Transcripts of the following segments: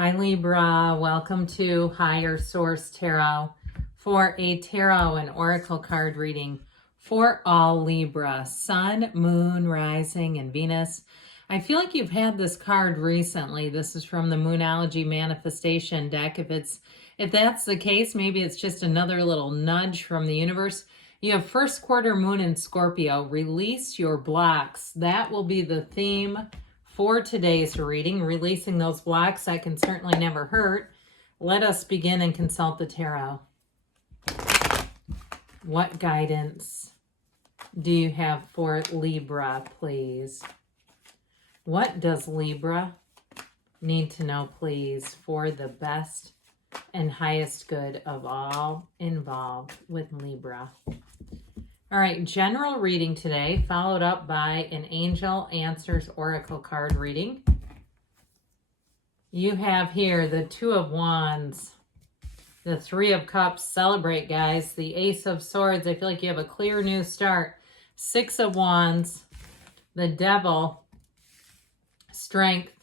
Hi Libra, welcome to Higher Source Tarot for a tarot and oracle card reading for all Libra, Sun, Moon, Rising, and Venus. I feel like you've had this card recently. This is from the Moonology Manifestation deck. If that's the case, maybe it's just another little nudge from the universe. You have first quarter moon in Scorpio. Release your blocks. That will be the theme for today's reading. Releasing those blocks, that can certainly never hurt. Let us begin and consult the tarot. What guidance do you have for Libra, please? What does Libra need to know, please, for the best and highest good of all involved with Libra? All right, general reading today, followed up by an Angel Answers Oracle card reading. You have here the Two of Wands, the Three of Cups. Celebrate, guys. The Ace of Swords. I feel like you have a clear new start. Six of Wands, the Devil, Strength,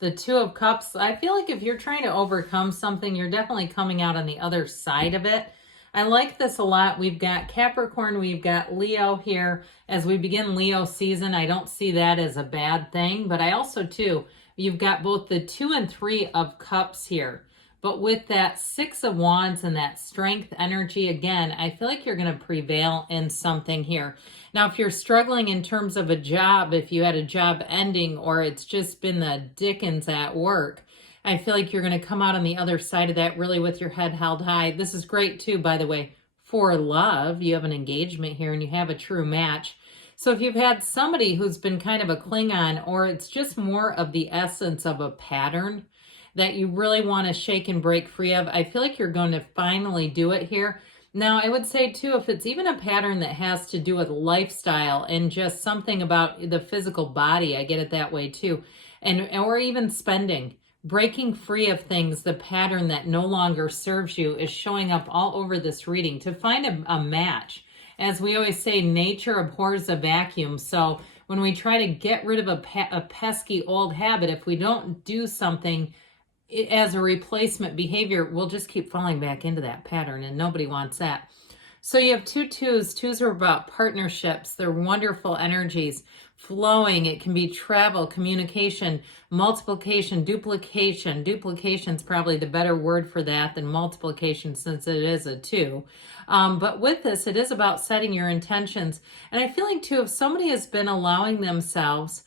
the Two of Cups. I feel like if you're trying to overcome something, you're definitely coming out on the other side of it. I like this a lot. We've got Capricorn, we've got Leo here. As we begin Leo season, I don't see that as a bad thing, but I also, too, you've got both the Two and Three of Cups here. But with that Six of Wands and that strength energy, again, I feel like you're going to prevail in something here. Now, if you're struggling in terms of a job, if you had a job ending or it's just been the dickens at work, I feel like you're going to come out on the other side of that really with your head held high. This is great too, by the way, for love. You have an engagement here and you have a true match. So if you've had somebody who's been kind of a Klingon, or it's just more of the essence of a pattern that you really want to shake and break free of, I feel like you're going to finally do it here. Now, I would say too, if it's even a pattern that has to do with lifestyle and just something about the physical body, I get it that way too, or even spending. Breaking free of things, the pattern that no longer serves you is showing up all over this reading. To find a match, as we always say, nature abhors a vacuum. So when we try to get rid of a pesky old habit, if we don't do something as a replacement behavior, we'll just keep falling back into that pattern, and nobody wants that. So you have two twos. Twos are about partnerships. They're wonderful energies flowing. It can be travel, communication, multiplication, duplication. Duplication is probably the better word for that than multiplication, since it is a two. But with this, it is about setting your intentions. And I feel like too, if somebody has been allowing themselves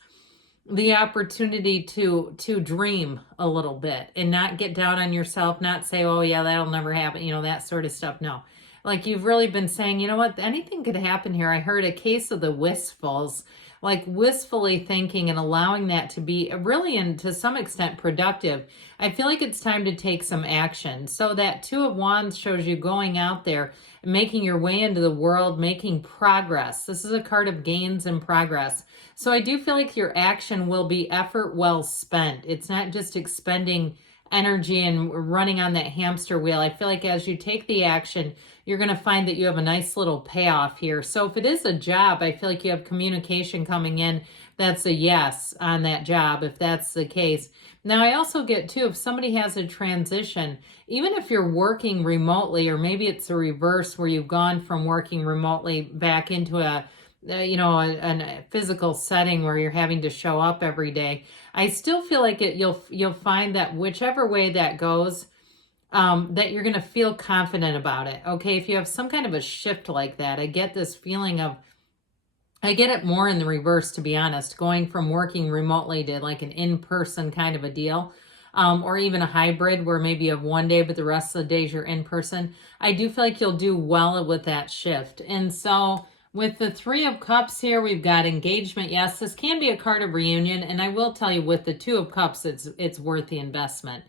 the opportunity to dream a little bit and not get down on yourself, not say, oh yeah, that'll never happen, that sort of stuff. No. Like you've really been saying, you know what, anything could happen here. I heard a case of the wistfuls, like wistfully thinking and allowing that to be really, and to some extent, productive. I feel like it's time to take some action. So that Two of Wands shows you going out there, making your way into the world, making progress. This is a card of gains and progress. So I do feel like your action will be effort well spent. It's not just expending energy and running on that hamster wheel. I feel like as you take the action, you're going to find that you have a nice little payoff here. So if it is a job, I feel like you have communication coming in. That's a yes on that job, if that's the case. Now, I also get too, if somebody has a transition, even if you're working remotely, or maybe it's a reverse where you've gone from working remotely back into a physical setting where you're having to show up every day, I still feel like you'll find that whichever way that goes, that you're going to feel confident about it. Okay, if you have some kind of a shift like that, I get this feeling of, I get it more in the reverse, to be honest, going from working remotely to like an in-person kind of a deal, or even a hybrid where maybe you have one day, but the rest of the days you're in person. I do feel like you'll do well with that shift. And so with the Three of Cups here, we've got engagement. Yes, this can be a card of reunion. And I will tell you, with the Two of Cups, it's worth the investment.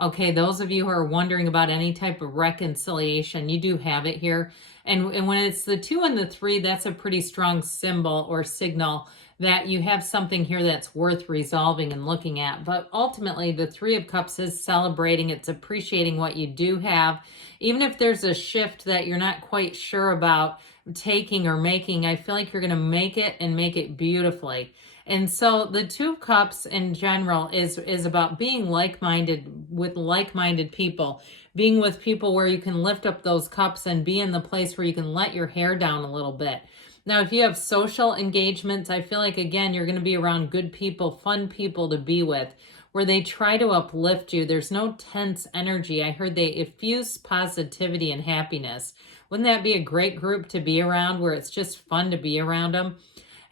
Okay, those of you who are wondering about any type of reconciliation, you do have it here. And when it's the Two and the Three, that's a pretty strong symbol or signal that you have something here that's worth resolving and looking at. But ultimately, the Three of Cups is celebrating. It's appreciating what you do have. Even if there's a shift that you're not quite sure about taking or making, I feel like you're going to make it and make it beautifully. And so the Two of Cups in general is about being like-minded with like-minded people, being with people where you can lift up those cups and be in the place where you can let your hair down a little bit. Now, if you have social engagements, I feel like, again, you're going to be around good people, fun people to be with, where they try to uplift you. There's no tense energy. I heard they effuse positivity and happiness. Wouldn't that be a great group to be around, where it's just fun to be around them?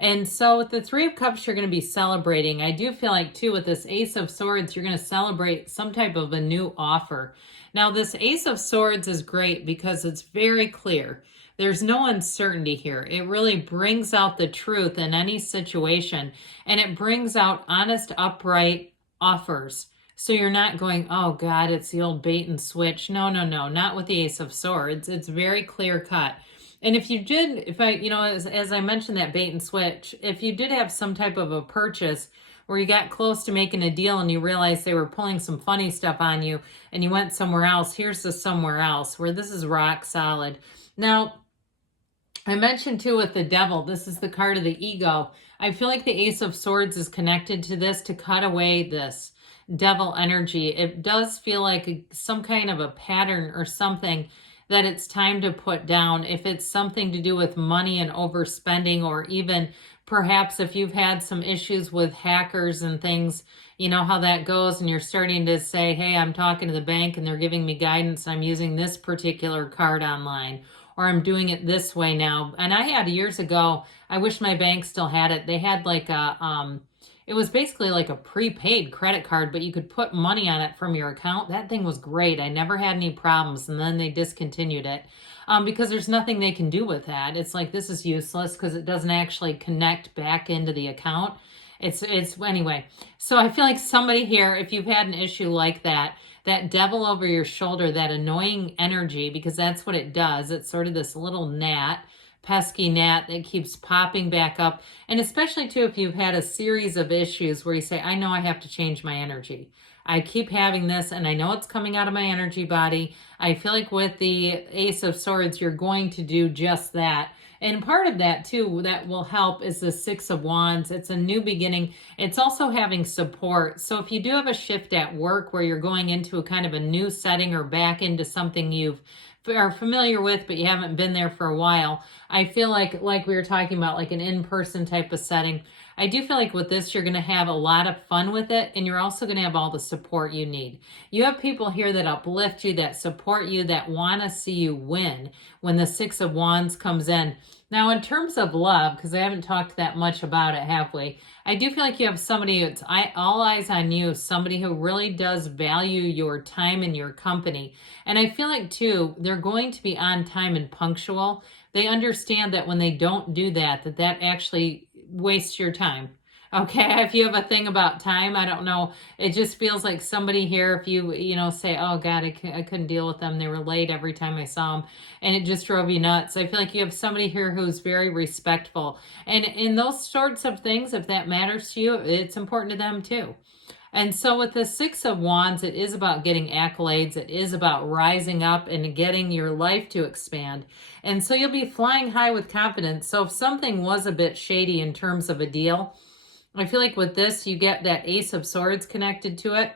And so with the Three of Cups, you're going to be celebrating. I do feel like, too, with this Ace of Swords, you're going to celebrate some type of a new offer. Now, this Ace of Swords is great because it's very clear. There's no uncertainty here. It really brings out the truth in any situation, and it brings out honest, upright offers. So you're not going, oh, God, it's the old bait and switch. No, no, no, not with the Ace of Swords. It's very clear cut. And if you did, as I mentioned that bait and switch, if you did have some type of a purchase where you got close to making a deal and you realized they were pulling some funny stuff on you and you went somewhere else, here's the somewhere else where this is rock solid. Now, I mentioned too with the Devil, this is the card of the ego. I feel like the Ace of Swords is connected to this to cut away this devil energy. It does feel like some kind of a pattern or something that it's time to put down. If it's something to do with money and overspending, or even perhaps if you've had some issues with hackers and things, you know how that goes, and you're starting to say, hey, I'm talking to the bank and they're giving me guidance. I'm using this particular card online, or I'm doing it this way now. And I had years ago, I wish my bank still had it. They had like a, it was basically like a prepaid credit card, but you could put money on it from your account. That thing was great. I never had any problems. And then they discontinued it because there's nothing they can do with that. It's like, this is useless because it doesn't actually connect back into the account. It's anyway. So I feel like somebody here, if you've had an issue like that, that devil over your shoulder, that annoying energy, because that's what it does. It's sort of this little gnat, pesky gnat that keeps popping back up. And especially too, if you've had a series of issues where you say, I know I have to change my energy. I keep having this and I know it's coming out of my energy body. I feel like with the Ace of Swords, you're going to do just that. And part of that too, that will help, is the Six of Wands. It's a new beginning. It's also having support. So if you do have a shift at work where you're going into a kind of a new setting or back into something you've are familiar with, but you haven't been there for a while, I feel like we were talking about, like an in-person type of setting, I do feel like with this, you're going to have a lot of fun with it, and you're also going to have all the support you need. You have people here that uplift you, that support you, that want to see you win when the Six of Wands comes in. Now, in terms of love, because I haven't talked that much about it, have we? I do feel like you have somebody that's all eyes on you, somebody who really does value your time and your company. And I feel like, too, they're going to be on time and punctual. They understand that when they don't do that, that actually wastes your time. Okay, if you have a thing about time, I don't know. It just feels like somebody here, if you say, oh God, I couldn't deal with them. They were late every time I saw them, and it just drove you nuts. I feel like you have somebody here who's very respectful. And in those sorts of things, if that matters to you, it's important to them too. And so with the Six of Wands, it is about getting accolades. It is about rising up and getting your life to expand. And so you'll be flying high with confidence. So if something was a bit shady in terms of a deal, I feel like with this, you get that Ace of Swords connected to it,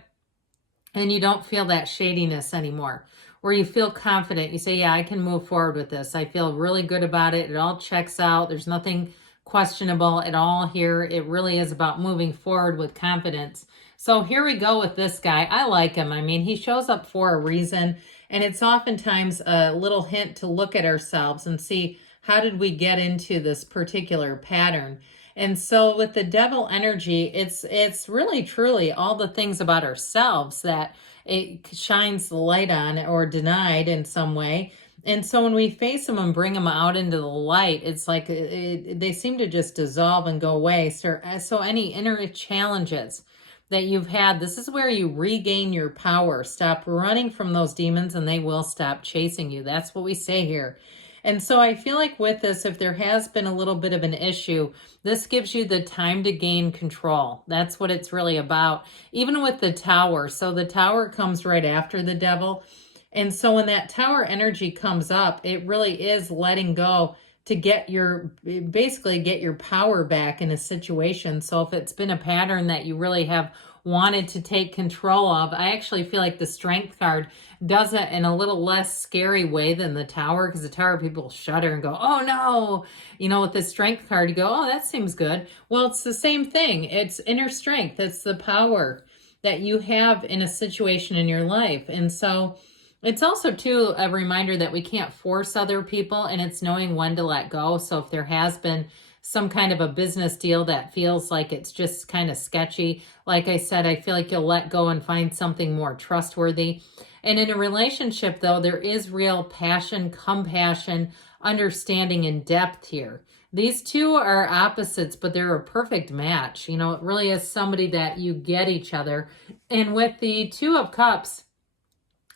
and you don't feel that shadiness anymore, where you feel confident. You say, yeah, I can move forward with this. I feel really good about it. It all checks out. There's nothing questionable at all here. It really is about moving forward with confidence. So here we go with this guy. I like him. I mean, he shows up for a reason, and it's oftentimes a little hint to look at ourselves and see, how did we get into this particular pattern? And so with the devil energy, it's really truly all the things about ourselves that it shines the light on or denied in some way. And so when we face them and bring them out into the light, it's like they seem to just dissolve and go away. So any inner challenges that you've had, this is where you regain your power. Stop running from those demons and they will stop chasing you. That's what we say here. And so I feel like with this, if there has been a little bit of an issue, this gives you the time to gain control. That's what it's really about. Even with the Tower. So the Tower comes right after the Devil. And so when that Tower energy comes up, it really is letting go, to basically get your power back in a situation. So if it's been a pattern that you really have wanted to take control of, I actually feel like the Strength card does it in a little less scary way than the Tower, because the Tower, people shudder and go, oh no. You know, with the Strength card, you go, oh, that seems good. Well, it's the same thing. It's inner strength. It's the power that you have in a situation in your life. And so it's also, too, a reminder that we can't force other people, and it's knowing when to let go. So if there has been some kind of a business deal that feels like it's just kind of sketchy, like I said, I feel like you'll let go and find something more trustworthy. And in a relationship, though, there is real passion, compassion, understanding, and depth here. These two are opposites, but they're a perfect match. You know, it really is somebody that you get each other. And with the Two of Cups,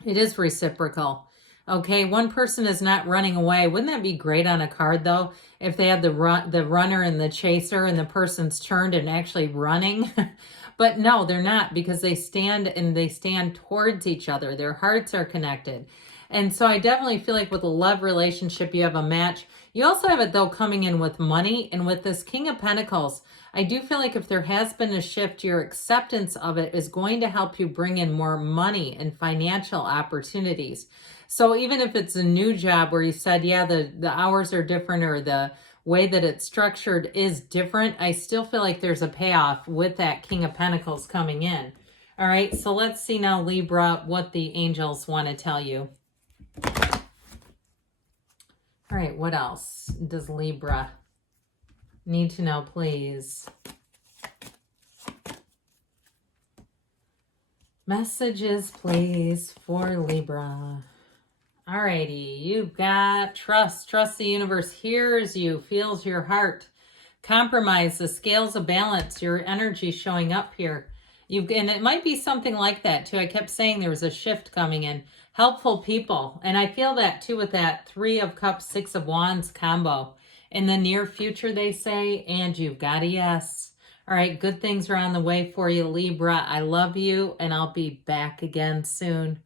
it is reciprocal. Okay, one person is not running away. Wouldn't that be great on a card, though, if they had the runner and the chaser and the person's turned and actually running? But no, they're not, because they stand towards each other. Their hearts are connected. And so I definitely feel like with a love relationship, you have a match. You also have it, though, coming in with money. And with this King of Pentacles, I do feel like if there has been a shift, your acceptance of it is going to help you bring in more money and financial opportunities. So even if it's a new job where you said, yeah, the hours are different, or the way that it's structured is different, I still feel like there's a payoff with that King of Pentacles coming in. All right, so let's see now, Libra, what the angels want to tell you. All right, what else does Libra need to know, please? Messages, please, for Libra. Alrighty, you've got trust. Trust the universe hears you, feels your heart. Compromise, the scales of balance, your energy showing up here. And it might be something like that too. I kept saying there was a shift coming in. Helpful people. And I feel that too with that Three of Cups, Six of Wands combo. In the near future, they say, and you've got a yes. All right, good things are on the way for you, Libra. I love you, and I'll be back again soon.